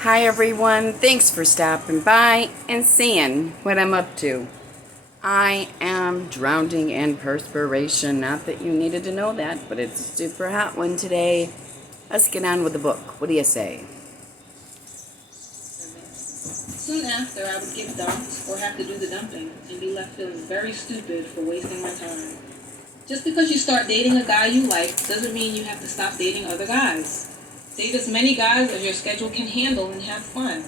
Hi everyone, thanks for stopping by and seeing what I'm up to. I am drowning in perspiration. Not that you needed to know that, but it's a super hot one today. Let's get on with the book. What do you say? Soon after, I would get dumped or have to do the dumping and be left feeling very stupid for wasting my time. Just because you start dating a guy you like doesn't mean you have to stop dating other guys. Date as many guys as your schedule can handle and have fun.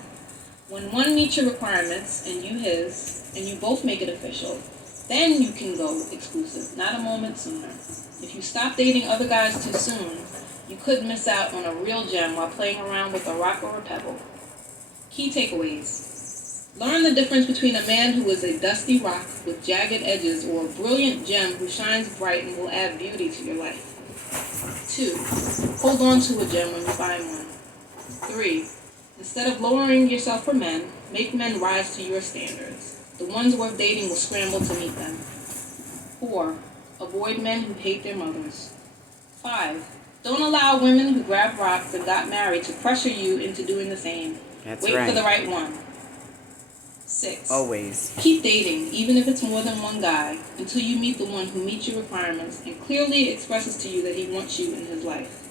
When one meets your requirements and you his, and you both make it official, then you can go exclusive, not a moment sooner. If you stop dating other guys too soon, you could miss out on a real gem while playing around with a rock or a pebble. Key takeaways. Learn the difference between a man who is a dusty rock with jagged edges or a brilliant gem who shines bright and will add beauty to your life. 2. Hold on to a gem when you find one. 3. Instead of lowering yourself for men, make men rise to your standards. The ones worth dating will scramble to meet them. 4. Avoid men who hate their mothers. 5. Don't allow women who grabbed rocks and got married to pressure you into doing the same. That's Wait right. for the right one. 6. Always. Keep dating, even if it's more than one guy, until you meet the one who meets your requirements and clearly expresses to you that he wants you in his life.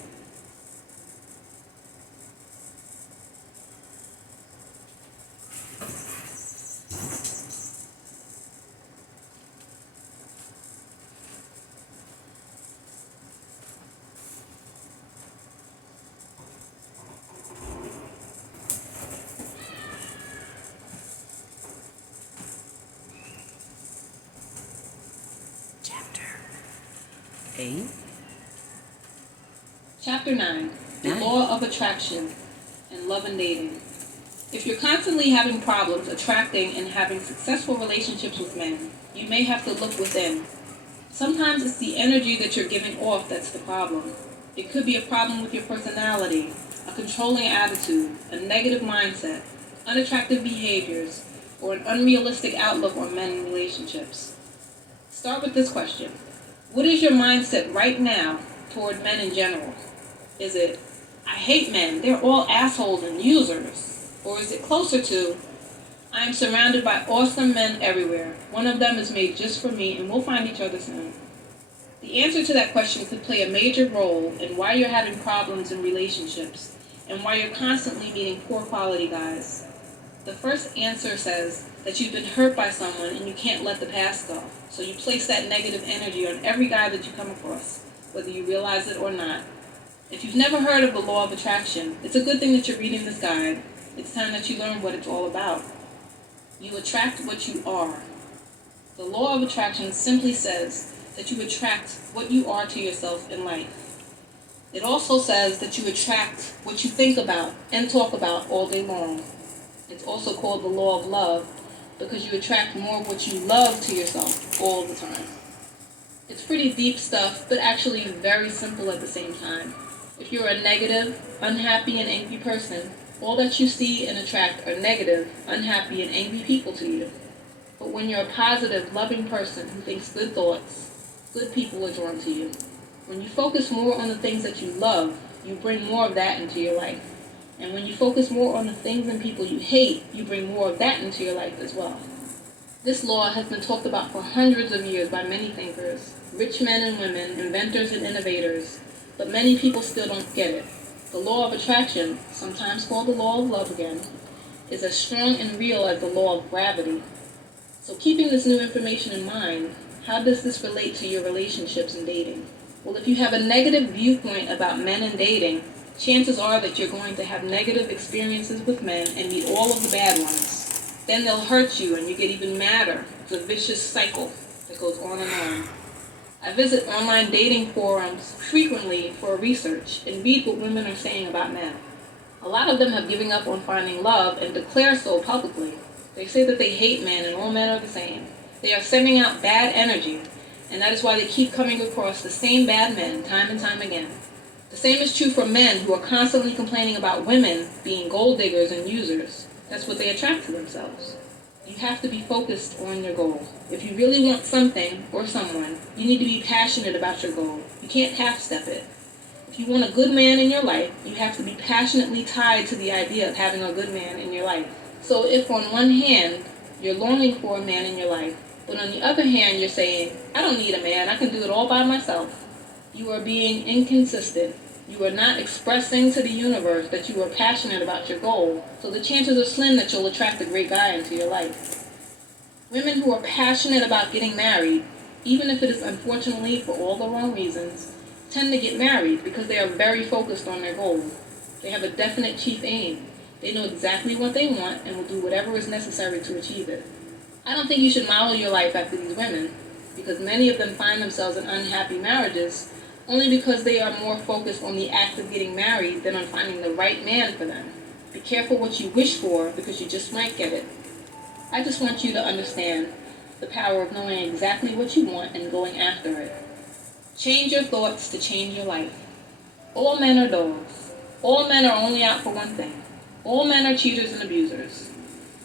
Chapter 8. Chapter 9. The 9. Law of Attraction and Love and Dating. If you're constantly having problems attracting and having successful relationships with men, you may have to look within. Sometimes it's the energy that you're giving off that's the problem. It could be a problem with your personality, a controlling attitude, a negative mindset, unattractive behaviors, or an unrealistic outlook on men and relationships. Start with this question. What is your mindset right now toward men in general? Is it, I hate men, they're all assholes and users? Or is it closer to, I am surrounded by awesome men everywhere. One of them is made just for me and we'll find each other soon. The answer to that question could play a major role in why you're having problems in relationships and why you're constantly meeting poor quality guys. The first answer says that you've been hurt by someone and you can't let the past go. So you place that negative energy on every guy that you come across, whether you realize it or not. If you've never heard of the law of attraction, it's a good thing that you're reading this guide. It's time that you learn what it's all about. You attract what you are. The law of attraction simply says that you attract what you are to yourself in life. It also says that you attract what you think about and talk about all day long. It's also called the law of love because you attract more of what you love to yourself all the time. It's pretty deep stuff, but actually very simple at the same time. If you're a negative, unhappy, and angry person, all that you see and attract are negative, unhappy, and angry people to you. But when you're a positive, loving person who thinks good thoughts, good people are drawn to you. When you focus more on the things that you love, you bring more of that into your life. And when you focus more on the things and people you hate, you bring more of that into your life as well. This law has been talked about for hundreds of years by many thinkers, rich men and women, inventors and innovators, but many people still don't get it. The law of attraction, sometimes called the law of love again, is as strong and real as the law of gravity. So keeping this new information in mind, how does this relate to your relationships and dating? Well, if you have a negative viewpoint about men and dating, chances are that you're going to have negative experiences with men and meet all of the bad ones. Then they'll hurt you and you get even madder. It's a vicious cycle that goes on and on. I visit online dating forums frequently for research and read what women are saying about men. A lot of them have given up on finding love and declare so publicly. They say that they hate men and all men are the same. They are sending out bad energy, and that is why they keep coming across the same bad men time and time again. The same is true for men who are constantly complaining about women being gold diggers and users. That's what they attract to themselves. You have to be focused on your goal. If you really want something or someone, you need to be passionate about your goal. You can't half-step it. If you want a good man in your life, you have to be passionately tied to the idea of having a good man in your life. So if on one hand, you're longing for a man in your life, but on the other hand, you're saying, I don't need a man, I can do it all by myself, you are being inconsistent. You are not expressing to the universe that you are passionate about your goal, so the chances are slim that you'll attract a great guy into your life. Women who are passionate about getting married, even if it is unfortunately for all the wrong reasons, tend to get married because they are very focused on their goals. They have a definite chief aim. They know exactly what they want and will do whatever is necessary to achieve it. I don't think you should model your life after these women, because many of them find themselves in unhappy marriages only because they are more focused on the act of getting married than on finding the right man for them. Be careful what you wish for, because you just might get it. I just want you to understand the power of knowing exactly what you want and going after it. Change your thoughts to change your life. All men are dogs. All men are only out for one thing. All men are cheaters and abusers.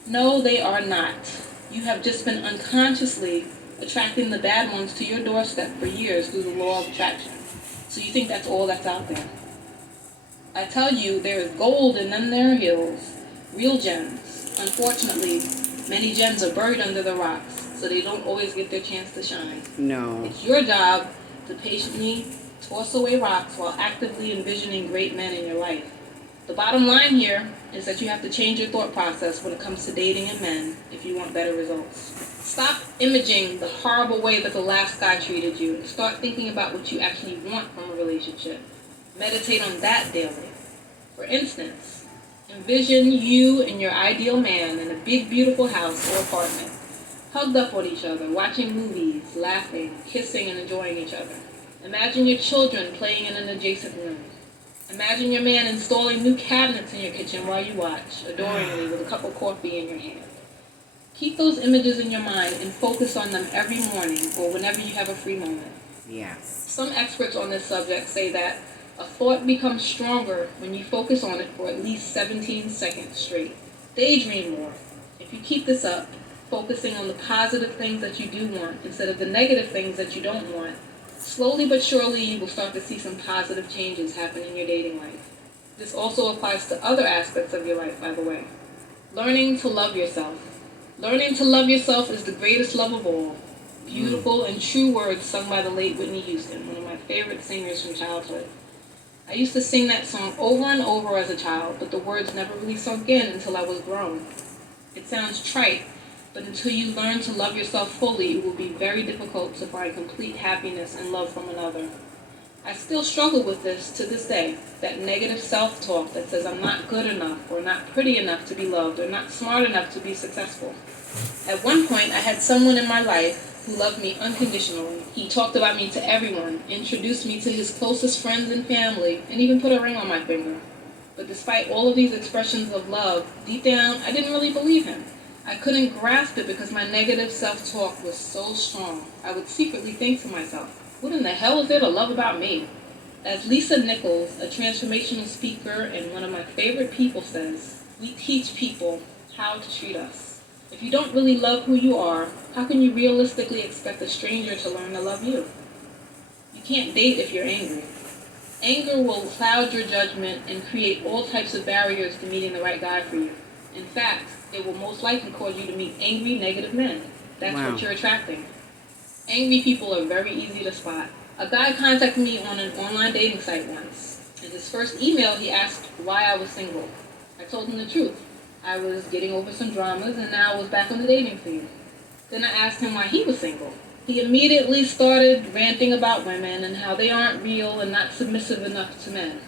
No, they are not. You have just been unconsciously attracting the bad ones to your doorstep for years through the law of attraction. So you think that's all that's out there. I tell you, there is gold in them there hills. Real gems. Unfortunately, many gems are buried under the rocks, so they don't always get their chance to shine. No. It's your job to patiently toss away rocks while actively envisioning great men in your life. The bottom line here is that you have to change your thought process when it comes to dating and men if you want better results. Stop imaging the horrible way that the last guy treated you and start thinking about what you actually want from a relationship. Meditate on that daily. For instance, envision you and your ideal man in a big, beautiful house or apartment, hugged up on each other, watching movies, laughing, kissing, and enjoying each other. Imagine your children playing in an adjacent room. Imagine your man installing new cabinets in your kitchen while you watch, adoringly, with a cup of coffee in your hand. Keep those images in your mind and focus on them every morning or whenever you have a free moment. Yes. Some experts on this subject say that a thought becomes stronger when you focus on it for at least 17 seconds straight. Daydream more. If you keep this up, focusing on the positive things that you do want instead of the negative things that you don't want, slowly but surely you will start to see some positive changes happen in your dating life. This also applies to other aspects of your life, by the way. Learning to love yourself. Learning to love yourself is the greatest love of all. Beautiful and true words sung by the late Whitney Houston, one of my favorite singers from childhood. I used to sing that song over and over as a child, but the words never really sunk in until I was grown. It sounds trite, but until you learn to love yourself fully, it will be very difficult to find complete happiness and love from another. I still struggle with this to this day, that negative self-talk that says I'm not good enough, or not pretty enough to be loved, or not smart enough to be successful. At one point, I had someone in my life who loved me unconditionally. He talked about me to everyone, introduced me to his closest friends and family, and even put a ring on my finger. But despite all of these expressions of love, deep down, I didn't really believe him. I couldn't grasp it because my negative self-talk was so strong. I would secretly think to myself, what in the hell is there to love about me? As Lisa Nichols, a transformational speaker and one of my favorite people, says, we teach people how to treat us. If you don't really love who you are, how can you realistically expect a stranger to learn to love you? You can't date if you're angry. Anger will cloud your judgment and create all types of barriers to meeting the right guy for you. In fact, it will most likely cause you to meet angry, negative men. That's what you're attracting. Angry people are very easy to spot. A guy contacted me on an online dating site once. In his first email, he asked why I was single. I told him the truth. I was getting over some dramas, and now I was back on the dating scene. Then I asked him why he was single. He immediately started ranting about women and how they aren't real and not submissive enough to men.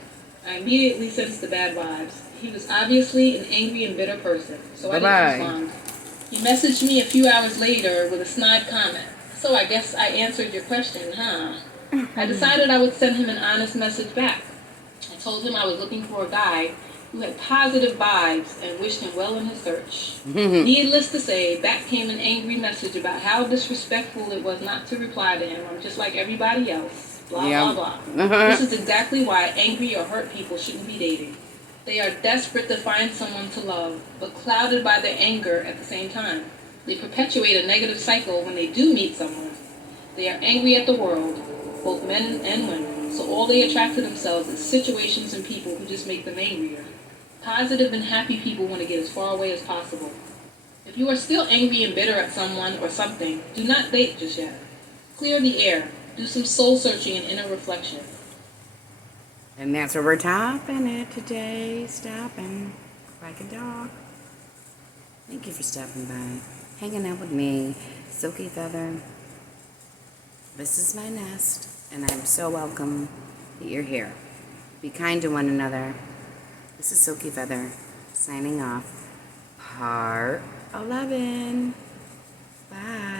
I immediately sensed the bad vibes. He was obviously an angry and bitter person, so I didn't respond. He messaged me a few hours later with a snide comment. So I guess I answered your question, huh? I decided I would send him an honest message back. I told him I was looking for a guy who had positive vibes and wished him well in his search. Needless to say, back came an angry message about how disrespectful it was not to reply to him. I'm just like everybody else. Blah, blah, blah. This is exactly why angry or hurt people shouldn't be dating. They are desperate to find someone to love, but clouded by their anger at the same time. They perpetuate a negative cycle when they do meet someone. They are angry at the world, both men and women. so all they attract to themselves is situations and people who just make them angrier. Positive and happy people want to get as far away as possible. If you are still angry and bitter at someone or something, do not date just yet. Clear the air. Do some soul searching and inner reflection. And that's what we're topping it today. Stopping like a dog. Thank you for stopping by. Hanging out with me, Silky Feather. This is my nest, and I'm so welcome that you're here. Be kind to one another. This is Silky Feather, signing off. Part 11. Bye.